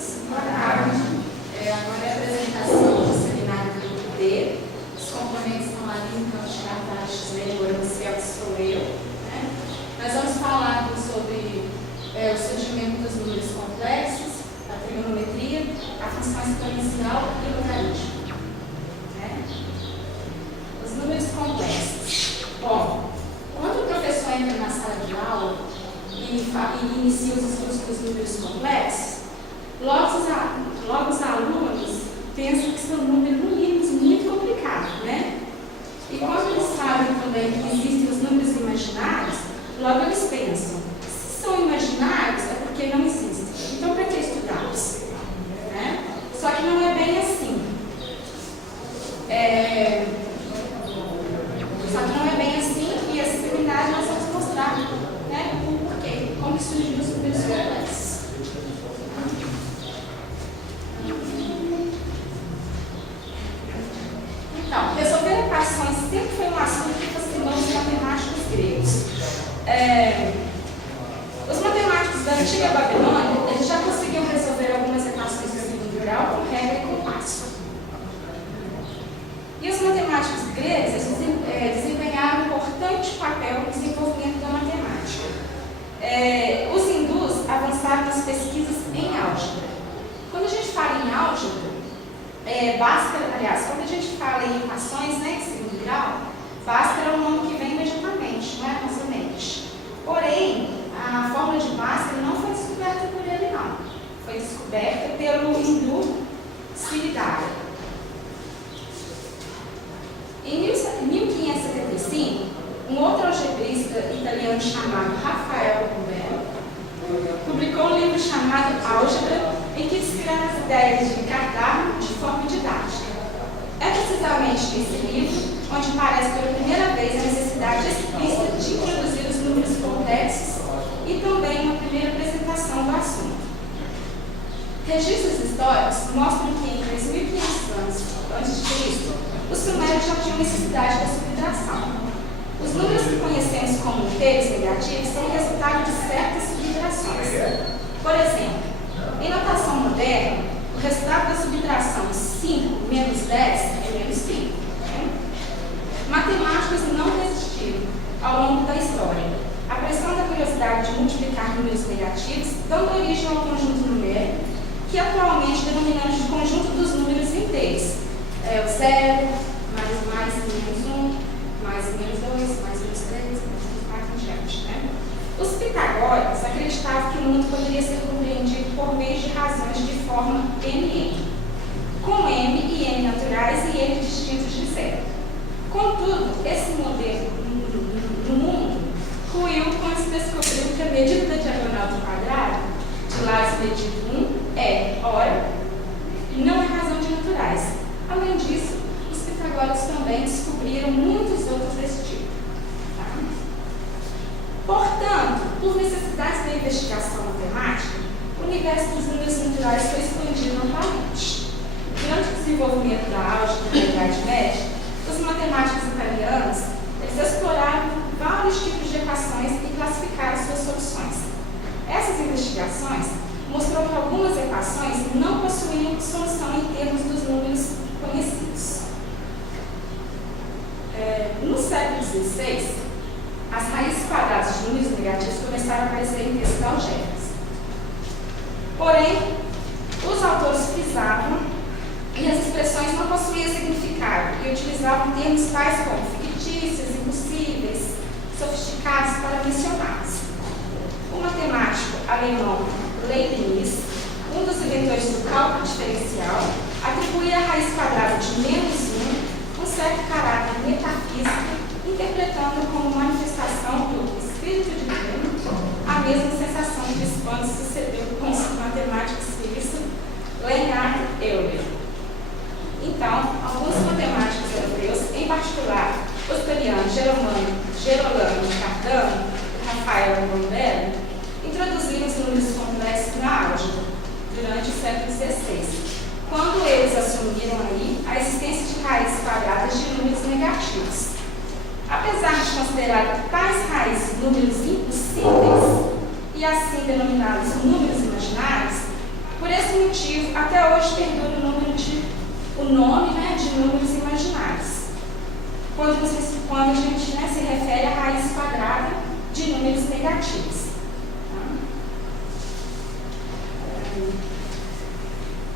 todos. Boa tarde. Agora é a apresentação do seminário do grupo D. Os componentes estão ali no campo de cartaz, agora você é o que sou eu. Né? Nós vamos falar sobre o surgimento dos números complexos, a trigonometria, a função exponencial e o logaritmo. Né? Os números complexos. Bom, quando o professor entra na sala de aula e inicia os estudos dos números complexos, logo os alunos pensam que são números muito complicados, né? E quando eles sabem também que existem os números imaginários, logo eles pensam, se são imaginários é porque não existem. Então, para que estudá-los? Né? Só que não é bem assim. E esse seminário nós vamos mostrar, né, o porquê, como que surgiu os números complexos. Então, resolver equações sempre foi um assunto que fascinou os matemáticos gregos. Os matemáticos da antiga Babilônia, eles já conseguiam resolver algumas equações de segundo grau com regra e compasso. E os matemáticos gregos desempenharam um importante papel no desenvolvimento da matemática. Os hindus avançaram nas pesquisas em álgebra. Quando a gente fala em álgebra, quando a gente fala em equações, né, de segundo grau, Bhaskara é um nome que vem imediatamente, não é a nossa mente. Porém, a fórmula de Bhaskara não foi descoberta por ele, não. Foi descoberta pelo hindu Sridhara. Em 1575, um outro algebrista italiano chamado Rafael Rubel publicou um livro chamado Álgebra, em que descreve as ideias de Cardápio de forma didática. É precisamente nesse livro onde aparece pela primeira vez a necessidade explícita de introduzir os números complexos e também uma primeira apresentação do assunto. Registros históricos mostram que em 3.500 anos a.C., os sumérios já tinham necessidade da subtração. Os números que conhecemos como inteiros negativos são o resultado de certas subtrações. Por exemplo, em notação moderna, o resultado da subtração 5 menos 10 é menos 5. Né? Matemáticos não resistiram ao longo da história. A pressão da curiosidade de multiplicar números negativos, dando origem ao conjunto numérico, que atualmente denominamos de conjunto dos números inteiros. O 0, mais menos 1, mais menos 2, mais menos 3, mais menos 4 em diante. Né? Os pitagóricos acreditavam que o mundo poderia ser compreendido por meio de razões de forma m, com m e n naturais e n distintos de zero. Contudo, esse modelo no mundo ruiu quando se descobriu que a medida da diagonal do quadrado, de lados medido 1, é, ora, não é razão de naturais. Além disso, os pitagóricos também descobriram muitos outros desse tipo. Tá? Portanto, por necessidades da investigação matemática, o universo dos números naturais foi expandido amplamente. Durante o desenvolvimento da álgebra da Idade Média, os matemáticos italianos exploraram vários tipos de equações e classificaram suas soluções. Essas investigações mostrou que algumas equações não possuíam solução em termos dos números conhecidos. No século XVI, as raízes quadradas de números negativos começaram a aparecer em textos algébricos. Porém, os autores frisavam e as expressões não possuíam significado e utilizavam termos tais como fictícios, impossíveis, sofisticados para mencioná-los. O matemático alemão Leibniz, um dos inventores do cálculo diferencial, atribuía à raiz quadrada de menos 1 um certo caráter metafísico, interpretando como manifestação do espírito divino a mesma sensação de espanto sucedeu com o matemático suíço Leonhard Euler. Então, alguns matemáticos europeus, em particular os italianos Gerolamo Cardano e Rafael Rubel, introduziram os números complexos na álgebra durante o século XVI, quando eles assumiram aí a existência de raízes quadradas de números negativos. Apesar de considerar tais raízes números impossíveis e assim denominados números imaginários, por Por esse motivo, até hoje perdura o nome, né, de números imaginários, quando a gente, né, se refere à raiz quadrada de números negativos. Tá?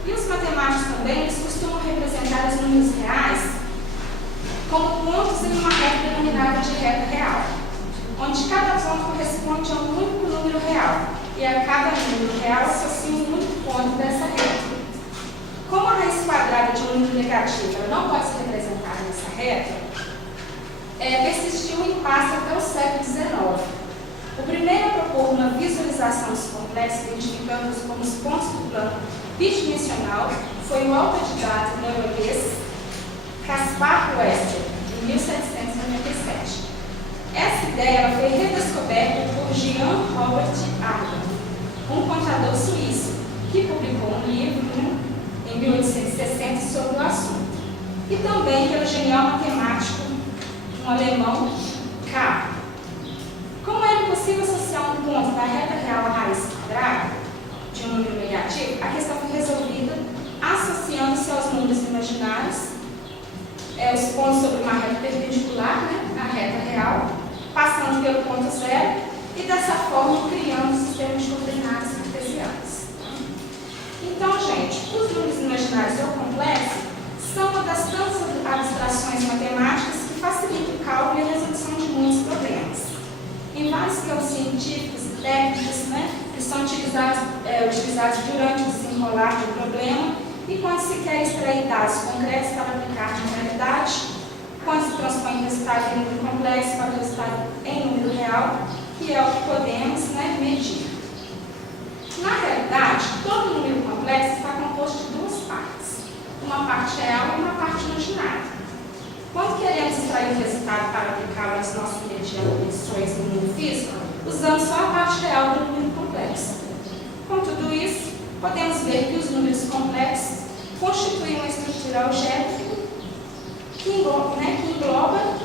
E os matemáticos também, eles costumam representar os números reais como pontos em uma reta denominada de reta real, onde cada ponto corresponde a um único número real, e a cada número real associa um único ponto dessa reta. Como a raiz quadrada de um número negativo ela não pode ser representada nessa reta, persistiu um impasse até o século XIX. O primeiro a propor uma visualização dos complexos, identificando-os como os pontos do plano bidimensional, foi o autodidata norueguês Caspar Wester, em 1797. Essa ideia ela foi redescoberta por Jean Robert Argand, um contador suíço, que publicou um livro, né, em 1860 sobre o assunto. E também pelo genial matemático, um alemão, K. Como era possível associar um ponto da reta real à raiz quadrada de um número negativo, a questão foi resolvida associando-se aos números imaginários, os pontos sobre uma reta perpendicular, né, à reta real, passando pelo ponto zero e dessa forma criando um sistema de coordenadas cartesianas. Então, gente, os números imaginários ou complexos são uma das tantas abstrações matemáticas que facilitam o cálculo e a resolução de muitos problemas. Em vários campos científicos e técnicos, né, eles são utilizados durante o desenrolar do problema e quando se quer extrair dados concretos para aplicar na realidade, quando se transpõe o resultado em número complexo para o resultado em número real, que é o que podemos, né, medir. Na realidade, todo número complexo está composto de duas partes, uma parte real e uma parte imaginária. Quando queremos extrair o resultado para aplicá-lo às nossas medições no mundo físico, usamos só a parte real do número complexo. Com tudo isso, podemos ver que os números complexos constituem uma estrutura algébrica que engloba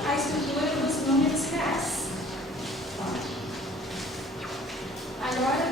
a estrutura dos números reais. Agora,